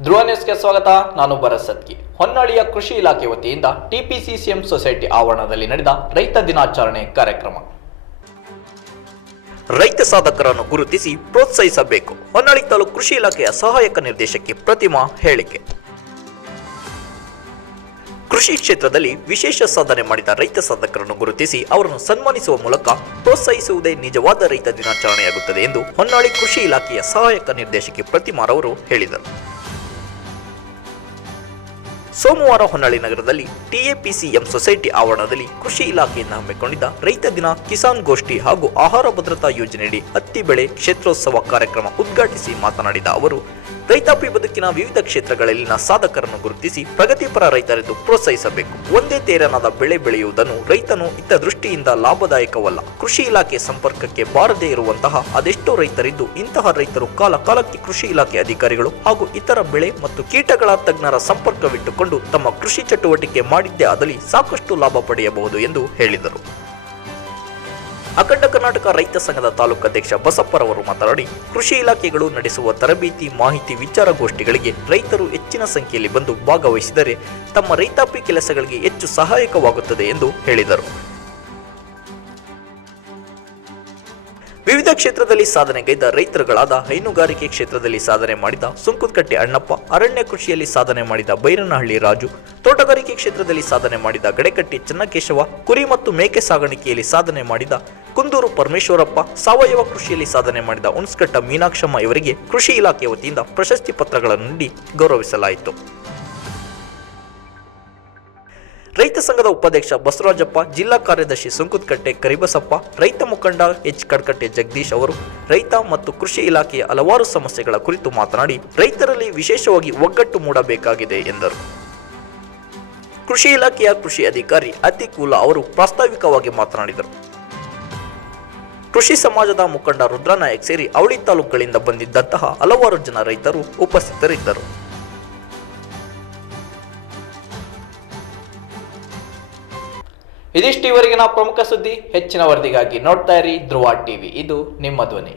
ನ್ಯೂಸ್ಗೆ ಸ್ವಾಗತ, ನಾನು ಬರ ಸತ್ಕಿ ಹೊನ್ನಾಳಿಯ ಕೃಷಿ ಇಲಾಖೆ ವತಿಯಿಂದ ಟಿಪಿಸಿಸಿಎಂ ಸೊಸೈಟಿ ಆವರಣದಲ್ಲಿ ನಡೆದ ರೈತ ದಿನಾಚರಣೆ ಕಾರ್ಯಕ್ರಮ. ರೈತ ಸಾಧಕರನ್ನು ಗುರುತಿಸಿ ಪ್ರೋತ್ಸಾಹಿಸಬೇಕು. ಹೊನ್ನಾಳಿ ತಾಲೂಕು ಕೃಷಿ ಇಲಾಖೆಯ ಸಹಾಯಕ ನಿರ್ದೇಶಕಿ ಪ್ರತಿಮಾ ಹೇಳಿಕೆ. ಕೃಷಿ ಕ್ಷೇತ್ರದಲ್ಲಿ ವಿಶೇಷ ಸಾಧನೆ ಮಾಡಿದ ರೈತ ಸಾಧಕರನ್ನು ಗುರುತಿಸಿ ಅವರನ್ನು ಸನ್ಮಾನಿಸುವ ಮೂಲಕ ಪ್ರೋತ್ಸಾಹಿಸುವುದೇ ನಿಜವಾದ ರೈತ ದಿನಾಚರಣೆಯಾಗುತ್ತದೆ ಎಂದು ಹೊನ್ನಾಳಿ ಕೃಷಿ ಇಲಾಖೆಯ ಸಹಾಯಕ ನಿರ್ದೇಶಕಿ ಪ್ರತಿಮಾರವರು ಹೇಳಿದರು. ಸೋಮವಾರ ಹೊನ್ನಾಳಿ ನಗರದಲ್ಲಿ ಟಿಎಪಿಸಿಎಂ ಸೊಸೈಟಿ ಆವರಣದಲ್ಲಿ ಕೃಷಿ ಇಲಾಖೆಯಿಂದ ಹಮ್ಮಿಕೊಂಡಿದ್ದ ರೈತ ದಿನ ಕಿಸಾನ್ ಗೋಷ್ಠಿ ಹಾಗೂ ಆಹಾರ ಭದ್ರತಾ ಯೋಜನೆಯಡಿ ಹತ್ತಿ ಬೆಳೆ ಕ್ಷೇತ್ರೋತ್ಸವ ಕಾರ್ಯಕ್ರಮ ಉದ್ಘಾಟಿಸಿ ಮಾತನಾಡಿದ ಅವರು, ರೈತಾಪಿ ಬದುಕಿನ ವಿವಿಧ ಕ್ಷೇತ್ರಗಳಲ್ಲಿನ ಸಾಧಕರನ್ನು ಗುರುತಿಸಿ ಪ್ರಗತಿಪರ ರೈತರೆಂದು ಪ್ರೋತ್ಸಾಹಿಸಬೇಕು. ಒಂದೇ ತೇರನಾದ ಬೆಳೆ ಬೆಳೆಯುವುದನ್ನು ರೈತನು ಇತ್ತ ದೃಷ್ಟಿಯಿಂದ ಲಾಭದಾಯಕವಲ್ಲ. ಕೃಷಿ ಇಲಾಖೆ ಸಂಪರ್ಕಕ್ಕೆ ಬಾರದೇ ಇರುವಂತಹ ಅದೆಷ್ಟೋ ರೈತರಿದ್ದು ಇಂತಹ ರೈತರು ಕಾಲ ಕಾಲಕ್ಕೆ ಕೃಷಿ ಇಲಾಖೆ ಅಧಿಕಾರಿಗಳು ಹಾಗೂ ಇತರ ಬೆಳೆ ಮತ್ತು ಕೀಟಗಳ ತಜ್ಞರ ಸಂಪರ್ಕವಿಟ್ಟುಕೊಂಡು ತಮ್ಮ ಕೃಷಿ ಚಟುವಟಿಕೆ ಮಾಡಿದ್ದೇ ಆದಲ್ಲಿ ಸಾಕಷ್ಟು ಲಾಭ ಪಡೆಯಬಹುದು ಎಂದು ಹೇಳಿದರು. ಅಖಂಡ ಕರ್ನಾಟಕ ರೈತ ಸಂಘದ ತಾಲೂಕು ಅಧ್ಯಕ್ಷ ಬಸಪ್ಪರವರು ಮಾತನಾಡಿ, ಕೃಷಿ ಇಲಾಖೆಗಳು ನಡೆಸುವ ತರಬೇತಿ ಮಾಹಿತಿ ವಿಚಾರಗೋಷ್ಠಿಗಳಿಗೆ ರೈತರು ಹೆಚ್ಚಿನ ಸಂಖ್ಯೆಯಲ್ಲಿ ಬಂದು ಭಾಗವಹಿಸಿದರೆ ತಮ್ಮ ರೈತಾಪಿ ಕೆಲಸಗಳಿಗೆ ಹೆಚ್ಚು ಸಹಾಯಕವಾಗುತ್ತದೆ ಎಂದು ಹೇಳಿದರು. ವಿವಿಧ ಕ್ಷೇತ್ರದಲ್ಲಿ ಸಾಧನೆಗೈದ ರೈತರುಗಳಾದ ಹೈನುಗಾರಿಕೆ ಕ್ಷೇತ್ರದಲ್ಲಿ ಸಾಧನೆ ಮಾಡಿದ ಸುಂಕುತ್ಕಟ್ಟೆ ಅಣ್ಣಪ್ಪ, ಅರಣ್ಯ ಕೃಷಿಯಲ್ಲಿ ಸಾಧನೆ ಮಾಡಿದ ಬೈರನಹಳ್ಳಿ ರಾಜು, ತೋಟಗಾರಿಕೆ ಕ್ಷೇತ್ರದಲ್ಲಿ ಸಾಧನೆ ಮಾಡಿದ ಗಡೆಕಟ್ಟಿ ಚನ್ನಕೇಶವ, ಕುರಿ ಮತ್ತು ಮೇಕೆ ಸಾಗಾಣಿಕೆಯಲ್ಲಿ ಸಾಧನೆ ಮಾಡಿದ ಕುಂದೂರು ಪರಮೇಶ್ವರಪ್ಪ, ಸಾವಯವ ಕೃಷಿಯಲ್ಲಿ ಸಾಧನೆ ಮಾಡಿದ ಉಣ್ಸ್ಕಟ್ಟ ಮೀನಾಕ್ಷಮ್ಮ ಇವರಿಗೆ ಕೃಷಿ ಇಲಾಖೆ ವತಿಯಿಂದ ಪ್ರಶಸ್ತಿ ಪತ್ರಗಳನ್ನು ನೀಡಿ ಗೌರವಿಸಲಾಯಿತು. ರೈತ ಸಂಘದ ಉಪಾಧ್ಯಕ್ಷ ಬಸವರಾಜಪ್ಪ, ಜಿಲ್ಲಾ ಕಾರ್ಯದರ್ಶಿ ಸುಂಕುತ್ಕಟ್ಟೆ, ಕರಿಬಸಪ್ಪ, ರೈತ ಮುಖಂಡ ಎಚ್ ಕಡ್ಕಟ್ಟೆ ಜಗದೀಶ್ ಅವರು, ರೈತ ಮತ್ತು ಕೃಷಿ ಇಲಾಖೆಯ ಹಲವಾರು ಸಮಸ್ಯೆಗಳ ಕುರಿತು ಮಾತನಾಡಿ, ರೈತರಲ್ಲಿ ವಿಶೇಷವಾಗಿ ಒಗ್ಗಟ್ಟು ಮೂಡಬೇಕಾಗಿದೆ ಎಂದರು. ಕೃಷಿ ಇಲಾಖೆಯ ಕೃಷಿ ಅಧಿಕಾರಿ ಅತಿಕೂಲ ಅವರು ಪ್ರಾಸ್ತಾವಿಕವಾಗಿ ಮಾತನಾಡಿದರು. ಕೃಷಿ ಸಮಾಜದ ಮುಖಂಡ ರುದ್ರನಾಯಕ್ ಸೇರಿ ಅವಳಿ ತಾಲೂಕುಗಳಿಂದ ಬಂದಿದ್ದಂತಹ ಹಲವಾರು ಜನ ರೈತರು ಉಪಸ್ಥಿತರಿದ್ದರು. ಇದಿಷ್ಟು ಇವರೆಗಿನ ಪ್ರಮುಖ ಸುದ್ದಿ ಹೆಚ್ಚಿನ ವರದಿಗಾಗಿ ನೋಡ್ತಾ ಇರಿ ಧ್ರುವ ಟಿವಿ. ಇದು ನಿಮ್ಮ ಧ್ವನಿ.